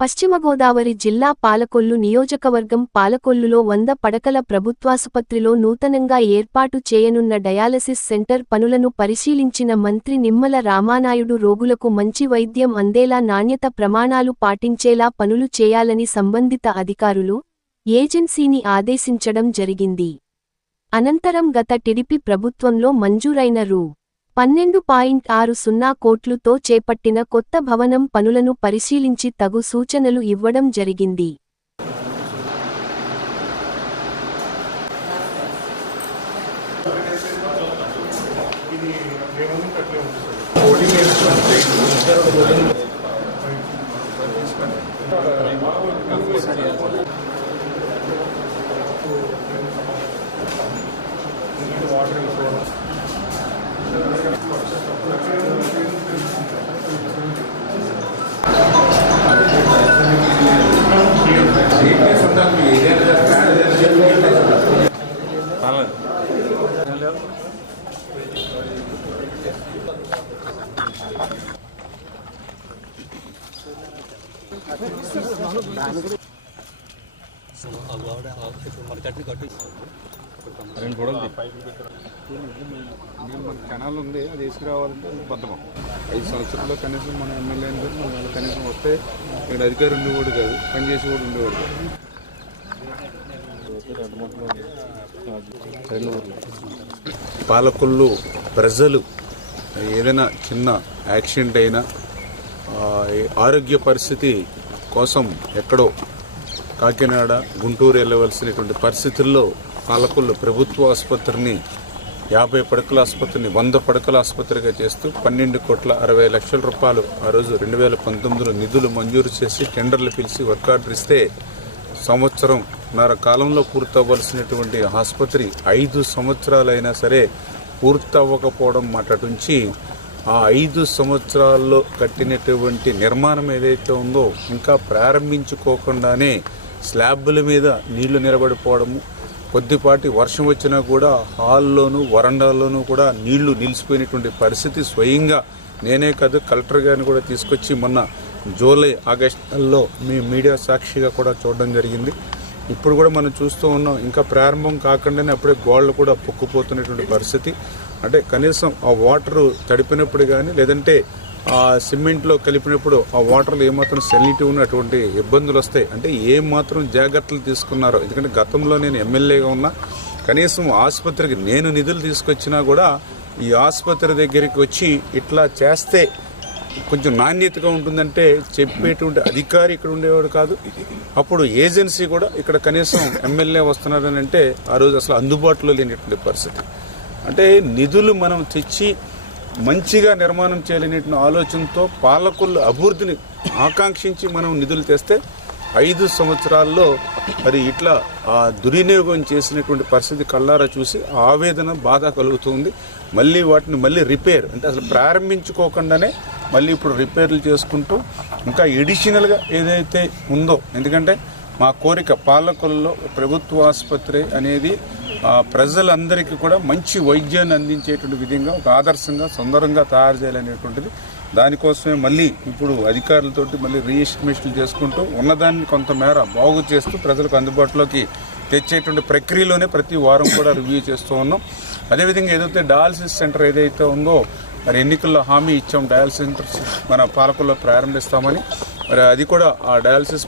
పశ్చిమ గోదావరి జిల్లా పాలకొల్లు నియోజకవర్గం పాలకొల్లులో వంద పడకల ప్రభుత్వాసుపత్రిలో నూతనంగా ఏర్పాటు చేయనున్న డయాలసిస్ సెంటర్ పనులను పరిశీలించిన మంత్రి నిమ్మల రామానాయుడు రోగులకు మంచి వైద్యం అందేలా నాణ్యత ప్రమాణాలు పాటించేలా పనులు చేయాలని సంబంధిత అధికారులు ఏజెన్సీని ఆదేశించడం జరిగింది. అనంతరం గత టిడిపి ప్రభుత్వంలో మంజూరైన రూ. పన్నెండు పాయింట్ ఆరు సున్నా కోట్లుతో చేపట్టిన కొత్త భవనం పనులను పరిశీలించి తగు సూచనలు ఇవ్వడం జరిగింది. రెండు గొడవలు మన కెనాల్ ఉంది అది తీసుకురావాలంటే బద్దమం ఐదు సంవత్సరాల్లో కనీసం మన ఎమ్మెల్యే కనీసం వస్తే ఇక్కడ అధికారి ఉండేవాడు కాదు పనిచేసి కూడా ఉండేవాడు కాదు. పాలకుళ్ళు ప్రజలు ఏదైనా చిన్న యాక్సిడెంట్ అయినా ఆరోగ్య పరిస్థితి కోసం ఎక్కడో కాకినాడ గుంటూరు వెళ్ళవలసినటువంటి పరిస్థితుల్లో పాలకులు ప్రభుత్వ ఆసుపత్రిని యాభై పడకల ఆసుపత్రిని వంద పడకల ఆసుపత్రిగా చేస్తూ పన్నెండు కోట్ల అరవై లక్షల రూపాయలు ఆ రోజు రెండు వేల పంతొమ్మిదిలో నిధులు మంజూరు చేసి టెండర్లు పిలిచి వర్క్ ఆర్డర్ ఇస్తే సంవత్సరం నర కాలంలో పూర్తవ్వాల్సినటువంటి ఆసుపత్రి ఐదు సంవత్సరాలైనా సరే పూర్తవ్వకపోవడం మాటటుంచి ఆ ఐదు సంవత్సరాల్లో కట్టినటువంటి నిర్మాణం ఏదైతే ఉందో ఇంకా ప్రారంభించుకోకుండానే స్లాబ్ల మీద నీళ్ళు నిలబడిపోవడము కొద్దిపాటి వర్షం వచ్చినా కూడా హాల్లోనూ వరండాల్లోనూ కూడా నీళ్ళు నిలిచిపోయినటువంటి పరిస్థితి స్వయంగా నేనే కాదు కలెక్టర్ గారిని కూడా తీసుకొచ్చి మొన్న జూలై ఆగస్ట్ నెలలో మీ మీడియా సాక్షిగా కూడా చూడడం జరిగింది. ఇప్పుడు కూడా మనం చూస్తూ ఉన్నాం ఇంకా ప్రారంభం కాకుండానే అప్పుడే గోళ్ళు కూడా పొక్కుపోతున్నటువంటి పరిస్థితి. అంటే కనీసం ఆ వాటర్ తడిపినప్పుడు కానీ లేదంటే ఆ సిమెంట్లో కలిపినప్పుడు ఆ వాటర్లో ఏమాత్రం సెలిటీ ఉన్నటువంటి ఇబ్బందులు వస్తాయి. అంటే ఏమాత్రం మాత్రం జాగ్రత్తలు తీసుకున్నారో ఎందుకంటే గతంలో నేను ఎమ్మెల్యేగా ఉన్నా కనీసం ఆసుపత్రికి నేను నిధులు తీసుకొచ్చినా కూడా ఈ ఆసుపత్రి దగ్గరికి వచ్చి ఇట్లా చేస్తే కొంచెం నాణ్యతగా ఉంటుందంటే చెప్పేటువంటి అధికారి ఇక్కడ ఉండేవాడు కాదు. అప్పుడు ఏజెన్సీ కూడా ఇక్కడ కనీసం ఎమ్మెల్యే వస్తున్నారని అంటే ఆ రోజు అసలు అందుబాటులో లేనటువంటి పరిస్థితి. అంటే నిధులు మనం తెచ్చి మంచిగా నిర్మాణం చేయలేనటువంటి ఆలోచనతో పాలకులు అభివృద్ధిని ఆకాంక్షించి మనం నిధులు తెస్తే ఐదు సంవత్సరాల్లో మరి ఇట్లా ఆ దుర్వినియోగం చేసినటువంటి పరిస్థితి కళ్ళారా చూసి ఆవేదన బాధ కలుగుతుంది మళ్ళీ వాటిని మళ్ళీ రిపేర్ అంటే అసలు ప్రారంభించుకోకుండానే మళ్ళీ ఇప్పుడు రిపేర్లు చేసుకుంటూ ఇంకా ఎడిషనల్గా ఏదైతే ఉందో ఎందుకంటే మా కోరిక పాలకుల్లో ప్రభుత్వ ఆసుపత్రి అనేది ప్రజలందరికీ కూడా మంచి వైద్యాన్ని అందించేటువంటి విధంగా ఒక ఆదర్శంగా సుందరంగా తయారు చేయాలనేటువంటిది. దానికోసమే మళ్ళీ ఇప్పుడు అధికారులతోటి మళ్ళీ రీఎస్టిమేషన్లు చేసుకుంటూ ఉన్నదాన్ని కొంతమేర బాగు చేస్తూ ప్రజలకు అందుబాటులోకి తెచ్చేటువంటి ప్రక్రియలోనే ప్రతి వారం కూడా రివ్యూ చేస్తూ ఉన్నాం. అదేవిధంగా ఏదైతే డయాలసిస్ సెంటర్ ఏదైతే ఉందో మరి ఎన్నికల్లో హామీ ఇచ్చాం డయాలసిస్ మన పాలకుల్లో ప్రారంభిస్తామని. మరి అది కూడా ఆ డయాలసిస్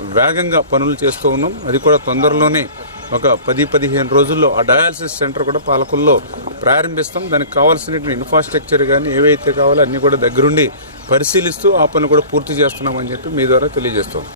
వేగంగా పనులు చేస్తూ ఉన్నాం. అది కూడా తొందరలోనే ఒక పది పదిహేను రోజుల్లో ఆ డయాలసిస్ సెంటర్ కూడా పాలకుల్లో ప్రారంభిస్తాం. దానికి కావాల్సినటువంటి ఇన్ఫ్రాస్ట్రక్చర్ కానీ ఏవైతే కావాలో అన్నీ కూడా దగ్గరుండి పరిశీలిస్తూ ఆ పని కూడా పూర్తి చేస్తున్నామని చెప్పి మీ ద్వారా తెలియజేస్తాం